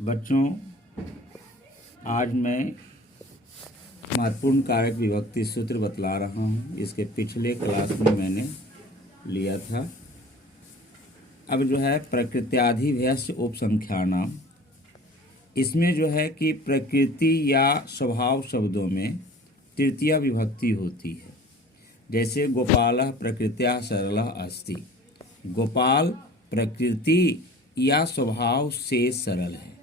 बच्चों, आज मैं महत्वपूर्ण कारक विभक्ति सूत्र बतला रहा हूँ। इसके पिछले क्लास में मैंने लिया था। अब जो है प्रकृत्याधिवयस्य उपसंख्यानाम, इसमें जो है कि प्रकृति या स्वभाव शब्दों में तृतीया विभक्ति होती है। जैसे गोपालः प्रकृत्या सरलः अस्ति। गोपाल प्रकृति या स्वभाव से सरल है।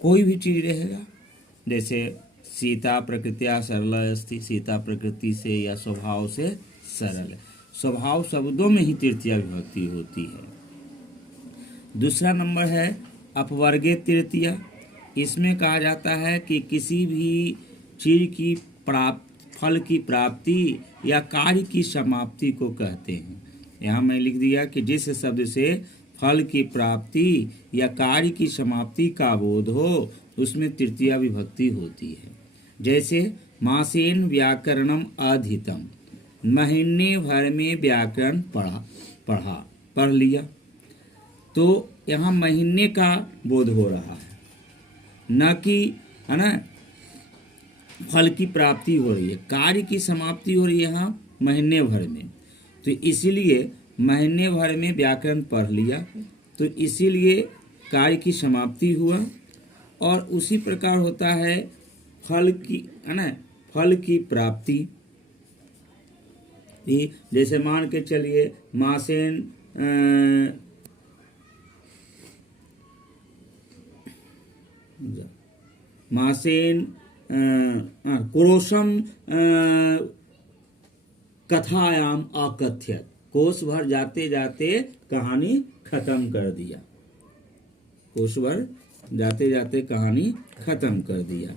कोई भी चीज रहेगा, जैसे सीता प्रकृत्या सरलः अस्ति, सीता प्रकृति से या स्वभाव से सरल है। स्वभाव शब्दों में ही तृतीया विभक्ति होती है। दूसरा नंबर है अपवर्गे तृतीया। इसमें कहा जाता है कि किसी भी चीज की फल की प्राप्ति या कार्य की समाप्ति को कहते हैं। यहाँ मैं लिख दिया कि जिस शब्द से फल की प्राप्ति या कार्य की समाप्ति का बोध हो उसमें तृतीया विभक्ति होती है। जैसे मासेन व्याकरणम अधीतम, महीने भर में व्याकरण पढ़ लिया। तो यहाँ महीने का बोध हो रहा है, न कि है ना फल की प्राप्ति हो रही है, कार्य की समाप्ति हो रही है यहाँ महीने भर में। तो इसीलिए महीने भर में व्याकरण पढ़ लिया, तो इसीलिए कार्य की समाप्ति हुआ। और उसी प्रकार होता है फल की, है ना, फल की प्राप्ति। जैसे मान के चलिए मासेन क्रोशम कथायाम अकथ्यत, कोष भर जाते जाते कहानी खत्म कर दिया। कोष भर जाते जाते कहानी खत्म कर दिया।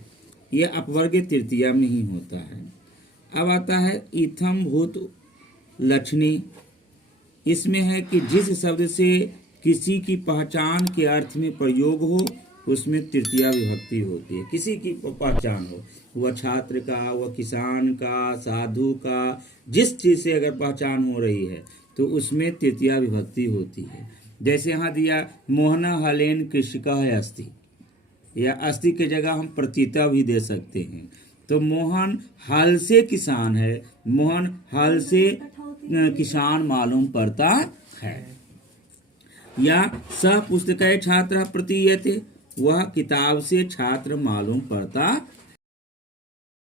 ये अपवर्गे तृतीया में ही होता है। अब आता है इथम भूत लक्षणी। इसमें है कि जिस शब्द से किसी की पहचान के अर्थ में प्रयोग हो उसमें तृतीया विभक्ति होती है। किसी की पहचान हो, वह छात्र का, वह किसान का, साधु का, जिस चीज से अगर पहचान हो रही है तो उसमें तृतीया विभक्ति होती है। जैसे यहाँ दिया मोहन हलेन कृषकः अस्ति, या अस्ति के जगह हम प्रतीता भी दे सकते हैं। तो मोहन हल से किसान है, मोहन हल से किसान मालूम पड़ता है। या सह पुस्तक छात्र प्रतीयते, वह किताब से छात्र मालूम पड़ता